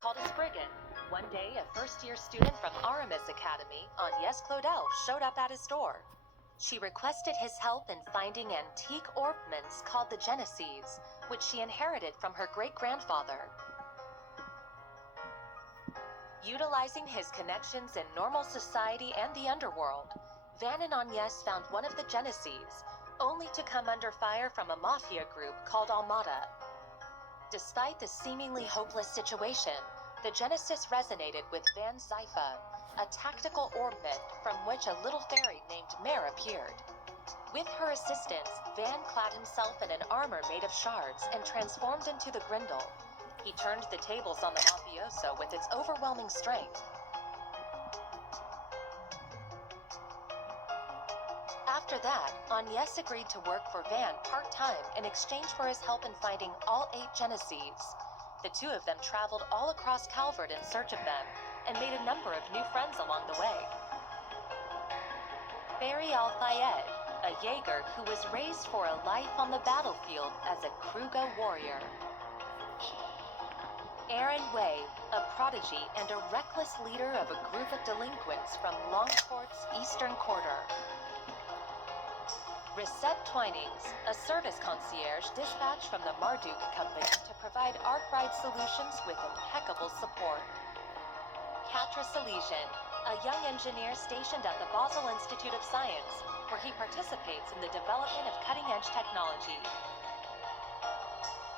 called a Spriggan. One day, a first-year student from Aramis Academy, Agnès Claudel, showed up at his door. She requested his help in finding antique ornaments called the Genesees, which she inherited from her great-grandfather. Utilizing his connections in normal society and the underworld, Van and Agnès found one of the Genesees, only to come under fire from a mafia group called Almada. Despite the seemingly hopeless situation, the Genesis resonated with Van's Zypha, a tactical ornament from which a little fairy named Mare appeared. With her assistance, Van clad himself in an armor made of shards and transformed into the Grindel. He turned the tables on the mafioso with its overwhelming strength. After that, Agnès agreed to work for Van part-time in exchange for his help in finding all 8 Genesees. The two of them traveled all across Calvert in search of them, and made a number of new friends along the way. Barry Al-Fayed, a Jaeger who was raised for a life on the battlefield as a Krugo warrior. Aaron Way, a prodigy and a reckless leader of a group of delinquents from Longcourt's Eastern Quarter. Reset Twinings, a service concierge dispatched from the Marduk Company to provide ARC ride solutions with impeccable support. Katra Salesian, a young engineer stationed at the Basel Institute of Science, where he participates in the development of cutting-edge technology.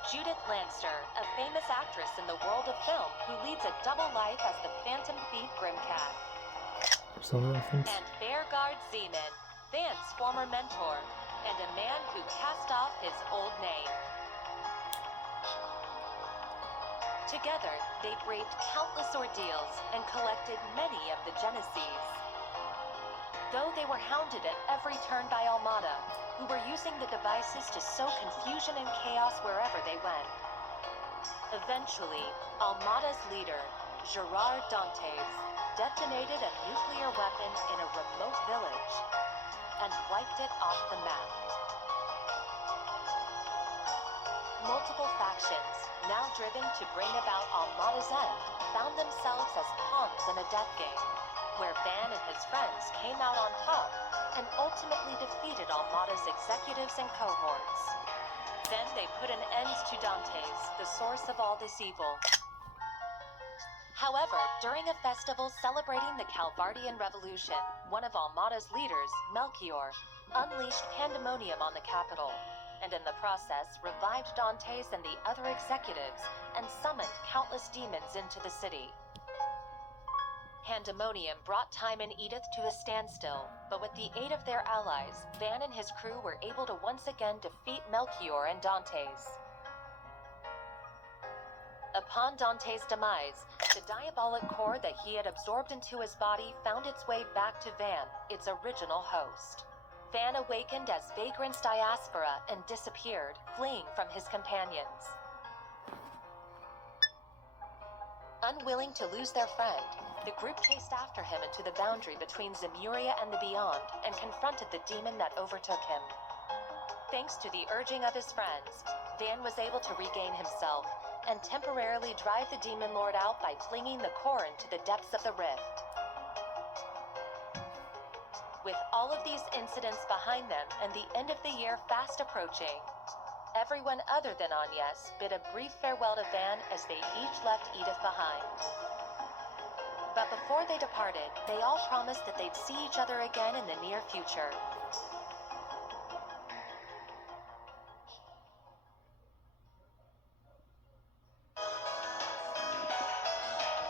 Judith Lanster, a famous actress in the world of film who leads a double life as the Phantom Thief Grimcat. And Bearguard Zeman, Van's former mentor, and a man who cast off his old name. Together, they braved countless ordeals and collected many of the Genesees. Though they were hounded at every turn by Almada, who were using the devices to sow confusion and chaos wherever they went. Eventually, Almada's leader, Gerard Dantes, detonated a nuclear weapon in a remote village and wiped it off the map. Multiple factions, now driven to bring about Almada's end, found themselves as pawns in a death game, where Van and his friends came out on top and ultimately defeated Almada's executives and cohorts. Then they put an end to Dantes, the source of all this evil. However, during a festival celebrating the Calvardian Revolution, one of Almada's leaders, Melchior, unleashed pandemonium on the capital, and in the process revived Dantes and the other executives and summoned countless demons into the city. Pandemonium brought Time and Edith to a standstill, but with the aid of their allies, Van and his crew were able to once again defeat Melchior and Dantes. Upon Dantes' demise, the diabolic core that he had absorbed into his body found its way back to Van, its original host. Van awakened as Vagrant's diaspora and disappeared, fleeing from his companions. Unwilling to lose their friend, the group chased after him into the boundary between Zemuria and the Beyond and confronted the demon that overtook him. Thanks to the urging of his friends, Van was able to regain himself and temporarily drive the Demon Lord out by flinging the core into the depths of the rift. With all of these incidents behind them and the end of the year fast approaching, everyone other than Agnès bid a brief farewell to Van as they each left Edith behind. But before they departed, they all promised that they'd see each other again in the near future.